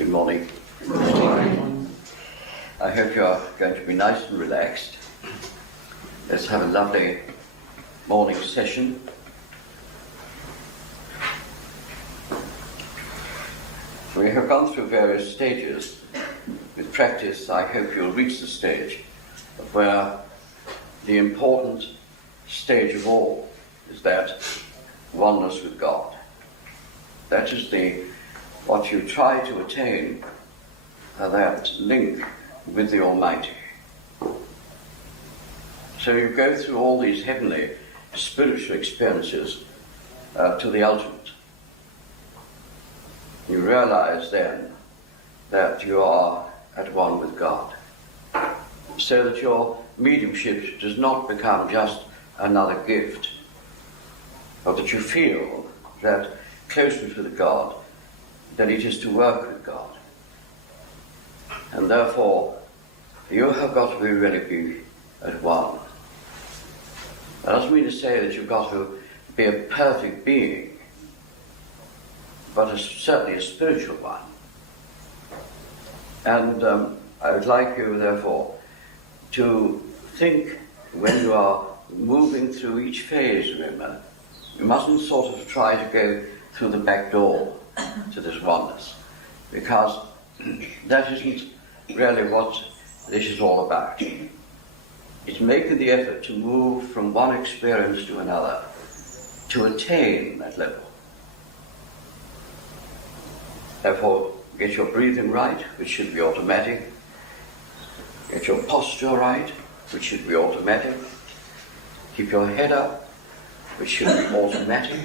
Good morning. Good morning. I hope you're going to be nice and relaxed. Let's have a lovely morning session. We have gone through various stages. With practice, I hope you'll reach the stage where the important stage of all is that oneness with God. That is what you try to attain, that link with the Almighty. So you go through all these heavenly spiritual experiences to the ultimate. You realize then that you are at one with God, so that your mediumship does not become just another gift, but that you feel that closeness with God, that it is to work with God. And therefore, you have got to really be at one. That doesn't mean to say that you've got to be a perfect being, but certainly a spiritual one. And I would like you, therefore, to think when you are moving through each phase, remember, you mustn't sort of try to go through the back door to this oneness, because that isn't really what this is all about. It's making the effort to move from one experience to another, to attain that level. Therefore, get your breathing right, which should be automatic. Get your posture right, which should be automatic. Keep your head up, which should be automatic.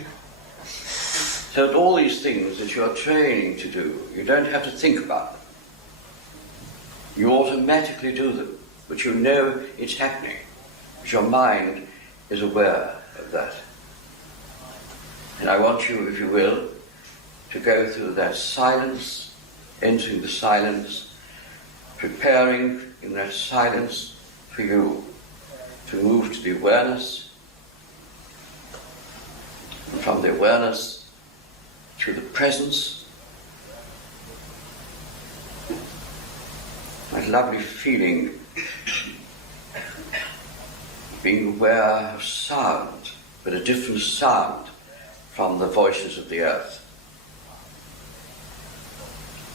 So that all these things that you are training to do, you don't have to think about them. You automatically do them, but you know it's happening, because your mind is aware of that. And I want you, if you will, to go through that silence, entering the silence, preparing in that silence for you to move to the awareness, and from the awareness to the presence. That lovely feeling, being aware of sound, but a different sound from the voices of the earth.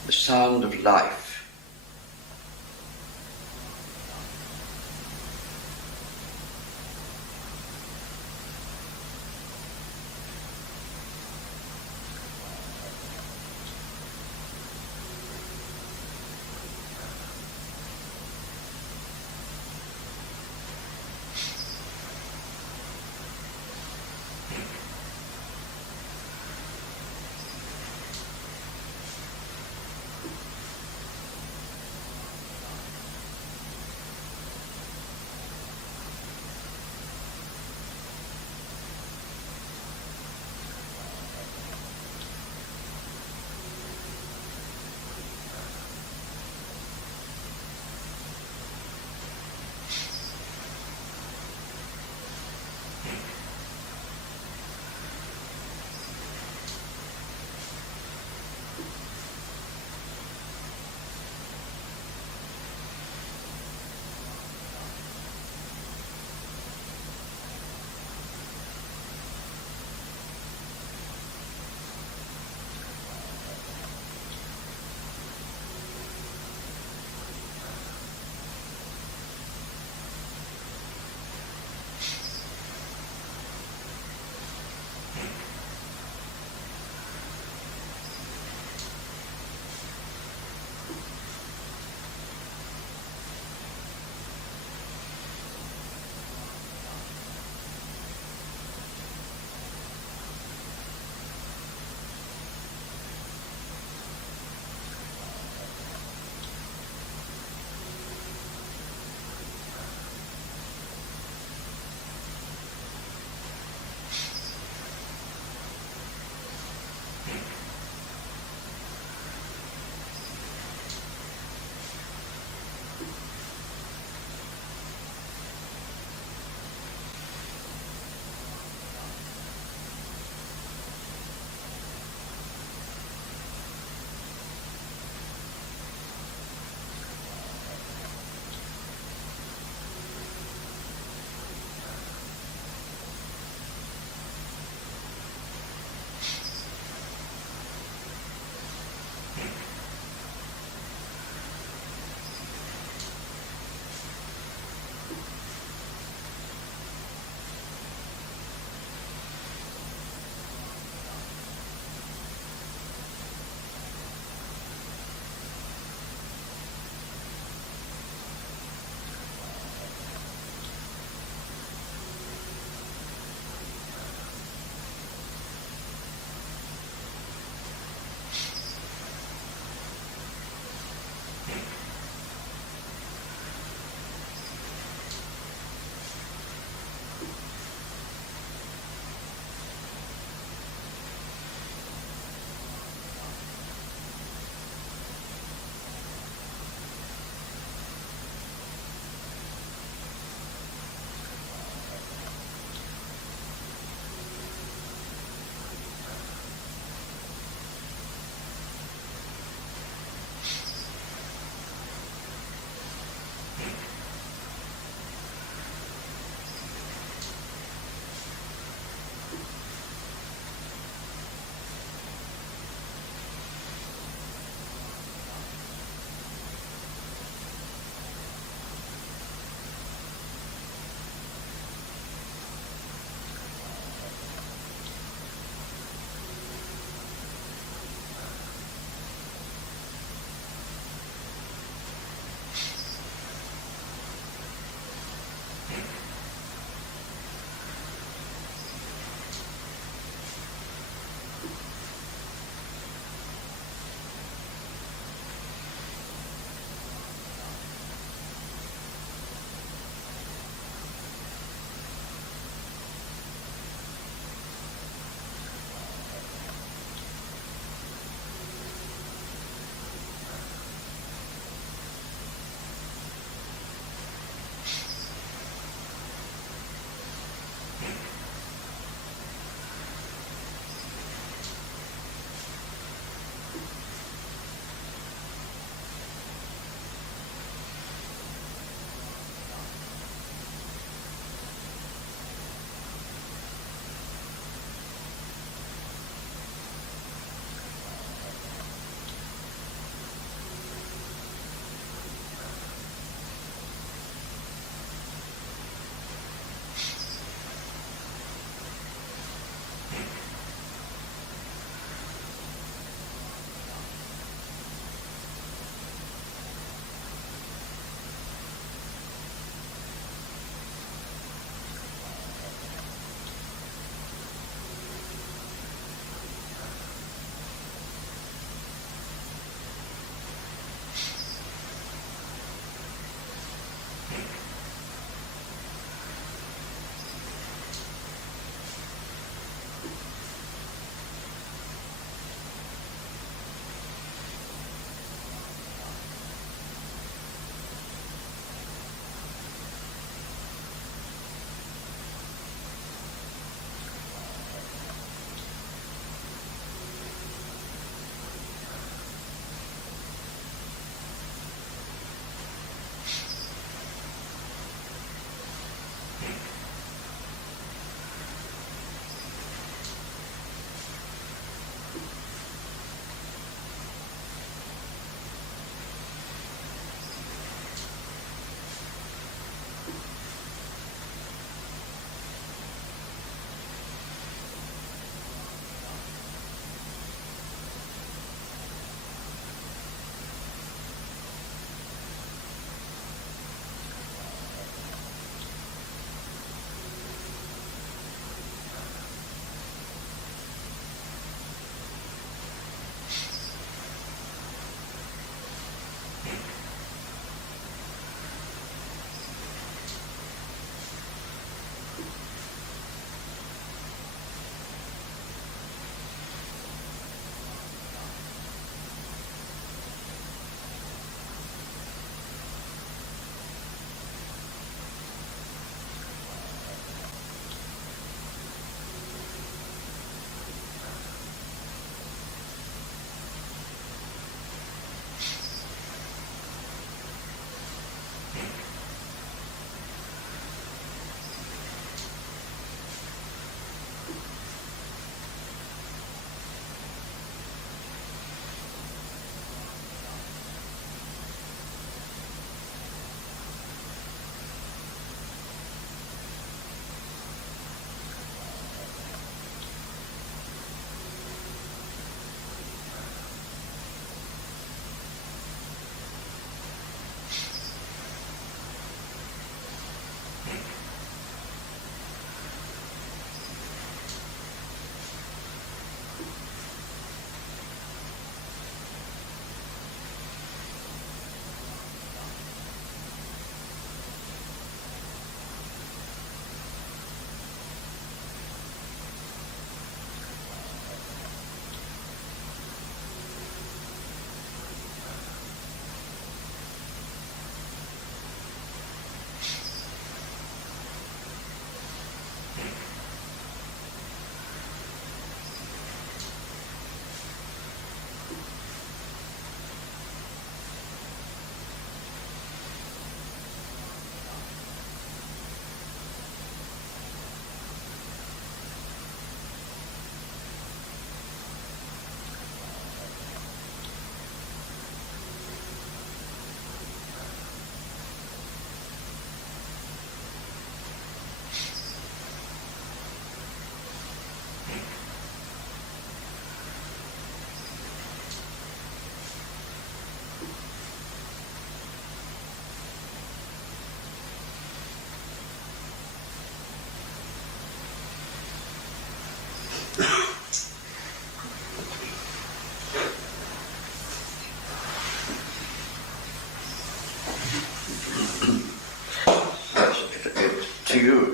The sound of life.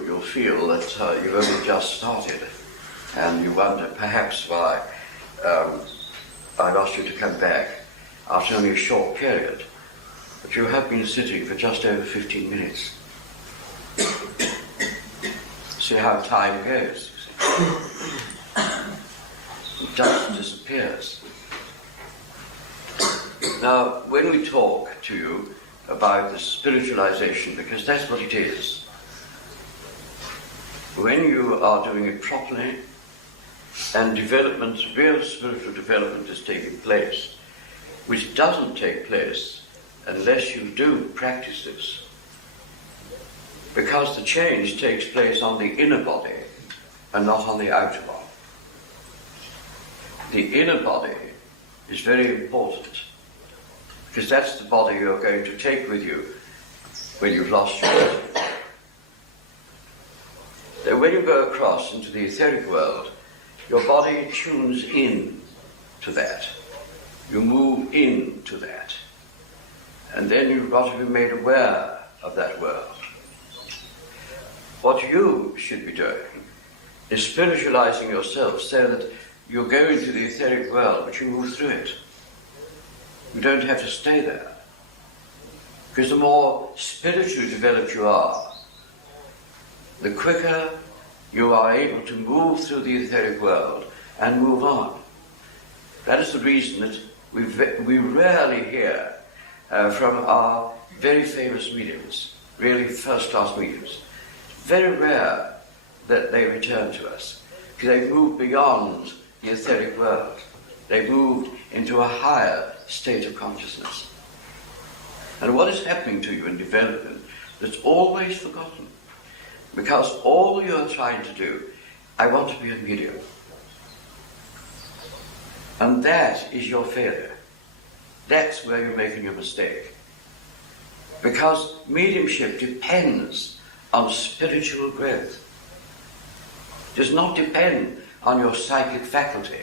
you'll feel that you've only just started, and you wonder perhaps why I've asked you to come back after only a short period. But you have been sitting for just over 15 minutes. See how time goes, you see. It just disappears. Now, when we talk to you about the spiritualization, because that's what it is, when you are doing it properly and development, real spiritual development is taking place, which doesn't take place unless you do practice this, because the change takes place on the inner body and not on the outer body. The inner body is very important, because that's the body you're going to take with you when you've lost your body. So when you go across into the etheric world, your body tunes in to that. You move into that. And then you've got to be made aware of that world. What you should be doing is spiritualizing yourself so that you go into the etheric world, but you move through it. You don't have to stay there. Because the more spiritually developed you are, the quicker you are able to move through the etheric world and move on. That is the reason that we rarely hear from our very famous mediums, really first-class mediums. It's very rare that they return to us, because they've moved beyond the etheric world. They've moved into a higher state of consciousness. And what is happening to you in development that's always forgotten? Because all you're trying to do, I want to be a medium. And that is your failure. That's where you're making your mistake. Because mediumship depends on spiritual growth. It does not depend on your psychic faculty,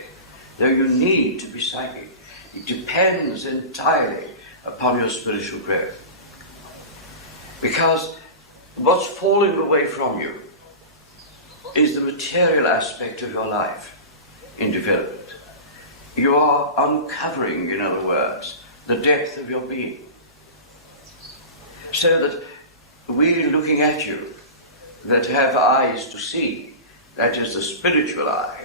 though you need to be psychic. It depends entirely upon your spiritual growth. Because what's falling away from you is the material aspect of your life in development. You are uncovering, in other words, the depth of your being. So that we looking at you that have eyes to see, that is the spiritual eye,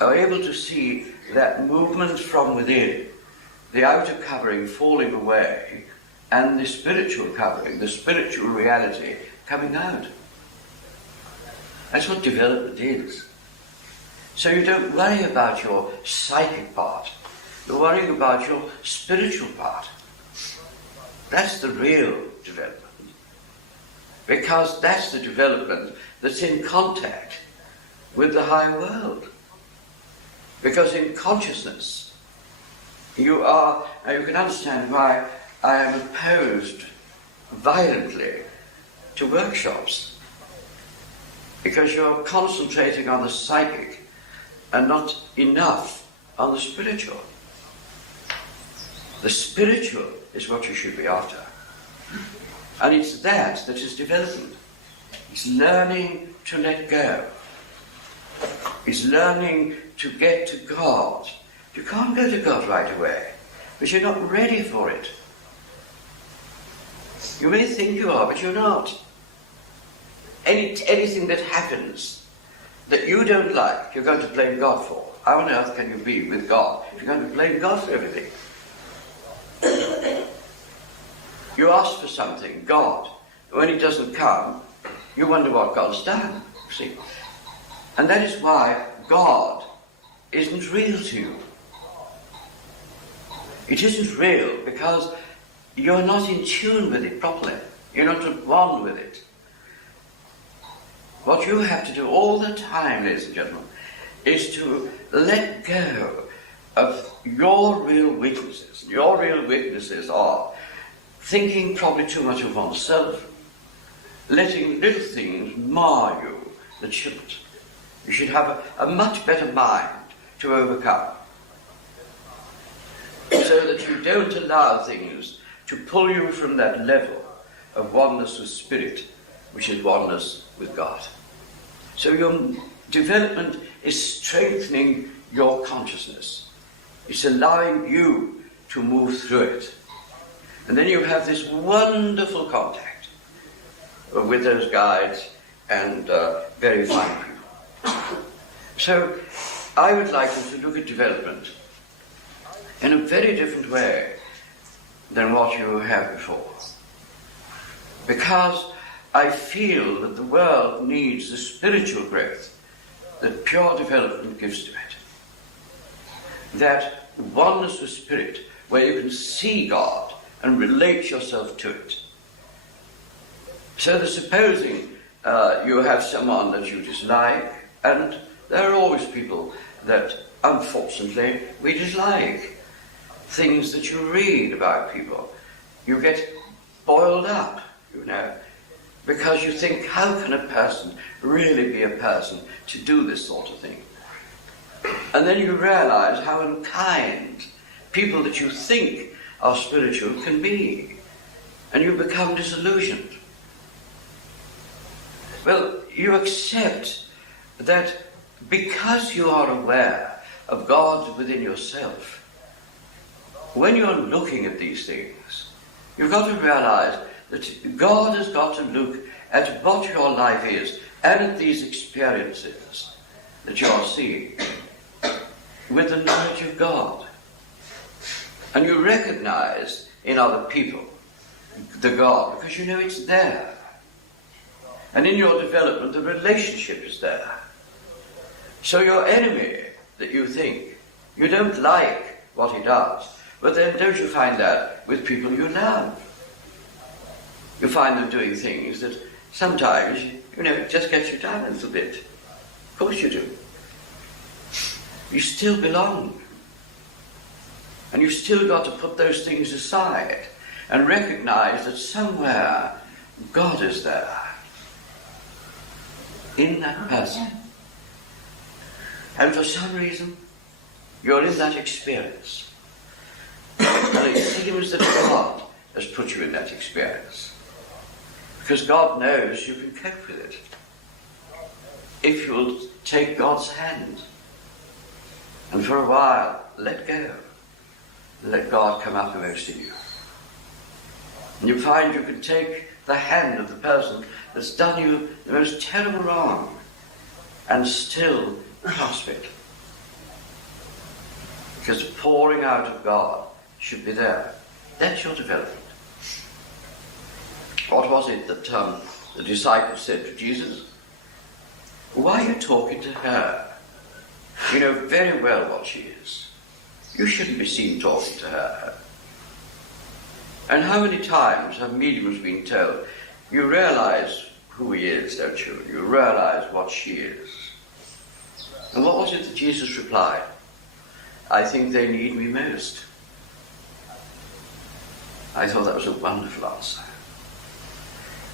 are able to see that movement from within, the outer covering falling away, and the spiritual covering, the spiritual reality coming out. That's what development is. So you don't worry about your psychic part, you're worrying about your spiritual part. That's the real development. Because that's the development that's in contact with the higher world. Because in consciousness, you can understand why I am opposed violently to workshops. Because you're concentrating on the psychic and not enough on the spiritual. The spiritual is what you should be after. And it's that is development. It's learning to let go. It's learning to get to God. You can't go to God right away, but you're not ready for it. You may think you are, but you're not. Anything that happens that you don't like, you're going to blame God for. How on earth can you be with God if you're going to blame God for everything? You ask for something, God, when it doesn't come, you wonder what God's done, see? And that is why God isn't real to you. It isn't real because you're not in tune with it properly. You're not at one with it. What you have to do all the time, ladies and gentlemen, is to let go of your real weaknesses. Your real weaknesses are thinking probably too much of oneself, letting little things mar you that shouldn't. You should have a much better mind to overcome, so that you don't allow things to pull you from that level of oneness with spirit which is oneness with God. So your development is strengthening your consciousness. It's allowing you to move through it. And then you have this wonderful contact with those guides and very fine people. So I would like us to look at development in a very different way than what you have before. Because I feel that the world needs the spiritual growth that pure development gives to it. That oneness with spirit, where you can see God and relate yourself to it. So that supposing you have someone that you dislike, and there are always people that unfortunately we dislike, things that you read about people, you get boiled up, you know, because you think, how can a person really be a person to do this sort of thing? And then you realize how unkind people that you think are spiritual can be, and you become disillusioned. Well, you accept that because you are aware of God within yourself, when you're looking at these things, you've got to realize that God has got to look at what your life is and at these experiences that you are seeing with the knowledge of God. And you recognize in other people the God because you know it's there. And in your development, the relationship is there. So your enemy that you think, you don't like what he does, but then don't you find that with people you love? You find them doing things that sometimes, you know, just gets you down a little bit. Of course you do. You still belong. And you've still got to put those things aside and recognize that somewhere God is there. In that person. And for some reason, you're in that experience. And it seems that God has put you in that experience. Because God knows you can cope with it. If you'll take God's hand. And for a while, let go. And let God come uppermost in you. And you find you can take the hand of the person that's done you the most terrible wrong and still clasp it. Because the pouring out of God should be there. That's your development. What was it that the disciples said to Jesus? Why are you talking to her? You know very well what she is. You shouldn't be seen talking to her. And how many times have mediums been told, you realize who he is, don't you? You realize what she is. And what was it that Jesus replied? I think they need me most. I thought that was a wonderful answer.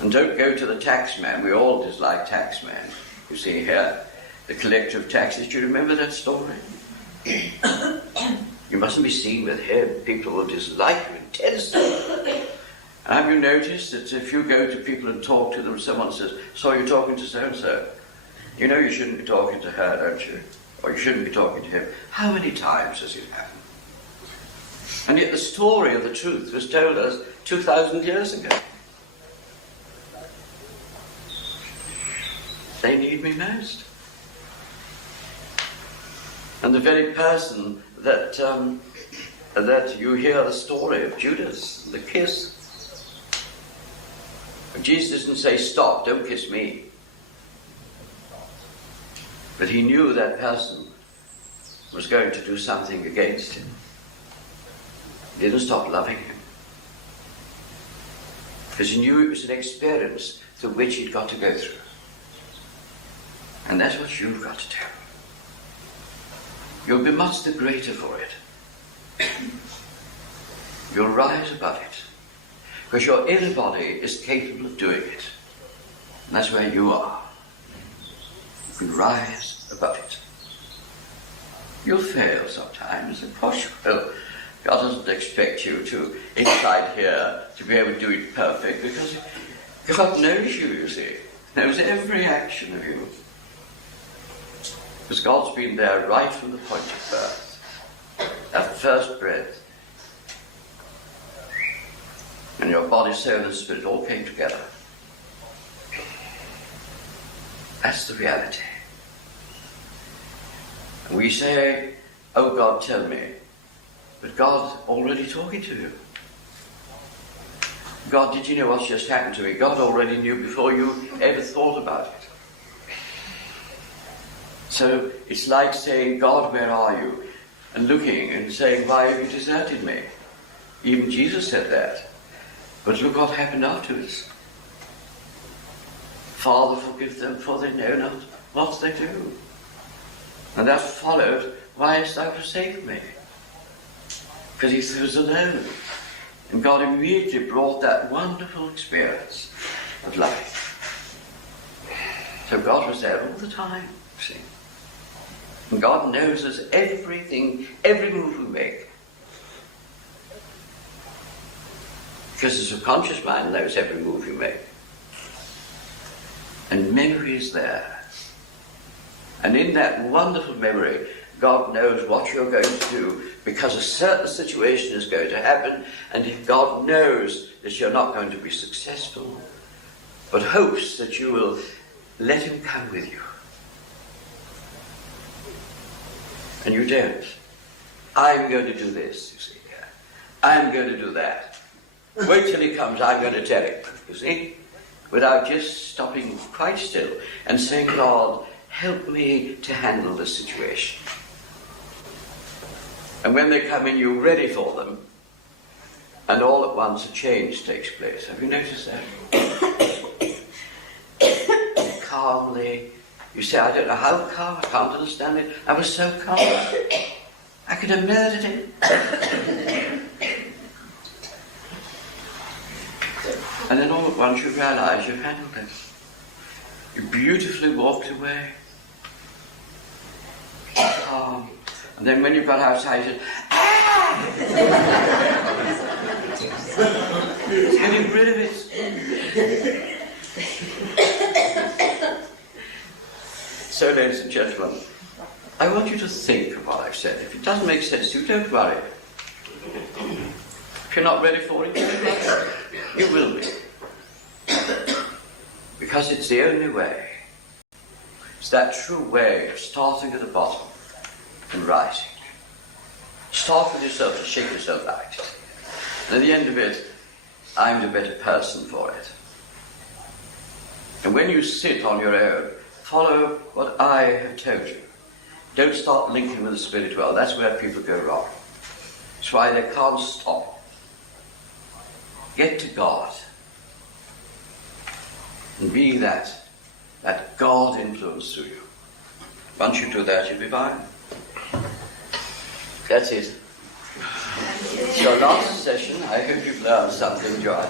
And don't go to the tax man. We all dislike tax man. You see here, the collector of taxes. Do you remember that story? You mustn't be seen with him. People will dislike you intensely. And have you noticed that if you go to people and talk to them, someone says, so you're talking to so-and-so? You know you shouldn't be talking to her, don't you? Or you shouldn't be talking to him. How many times has it happened? And yet the story of the truth was told us 2,000 years ago. They need me most. And the very person that you hear the story of Judas, the kiss. Jesus didn't say, stop, don't kiss me. But he knew that person was going to do something against him. He didn't stop loving him. Because he knew it was an experience through which he'd got to go through. And that's what you've got to do. You'll be much the greater for it. You'll rise above it. Because your inner body is capable of doing it. And that's where you are. You can rise above it. You'll fail sometimes, of course you will. God doesn't expect you to, inside here, to be able to do it perfect, because God knows you see. Knows every action of you. Because God's been there right from the point of birth. That first breath. And your body, soul and spirit all came together. That's the reality. And we say, oh God, tell me. But God's already talking to you. God, did you know what's just happened to me? God already knew before you ever thought about it. So it's like saying, God, where are you? And looking and saying, why have you deserted me? Even Jesus said that. But look what happened afterwards. Father, forgive them, for they know not what they do. And that followed, why hast thou forsaken me? Because he was alone. And God immediately brought that wonderful experience of life. So God was there all the time, see. And God knows us everything, every move we make. Because the subconscious mind knows every move you make. And memory is there. And in that wonderful memory, God knows what you're going to do because a certain situation is going to happen, and if God knows that you're not going to be successful, but hopes that you will let him come with you. And you don't. I'm going to do this, you see. I'm going to do that. Wait till he comes, I'm going to tell him, you see. Without just stopping quite still and saying, God, help me to handle this situation. And when they come in, you're ready for them. And all at once a change takes place. Have you noticed that? Calmly. You say, I don't know how calm, I can't understand it. I was so calm. I could have murdered him. And then all at once you realise you've handled it. You beautifully walked away. Calm. And then when you got outside, you said, ah! Getting rid of it. So, ladies and gentlemen, I want you to think of what I've said. If it doesn't make sense to you, don't worry. If you're not ready for it, don't worry. You will be. Because it's the only way. It's that true way of starting at the bottom and rising. Start with yourself and shake yourself out. And at the end of it, I'm the better person for it. And when you sit on your own, follow what I have told you. Don't start linking with the spirit world. That's where people go wrong. That's why they can't stop. Get to God. And be that God influence through you. Once you do that, you'll be fine. That's it. It's your last session. I hope you've learned something, Joy.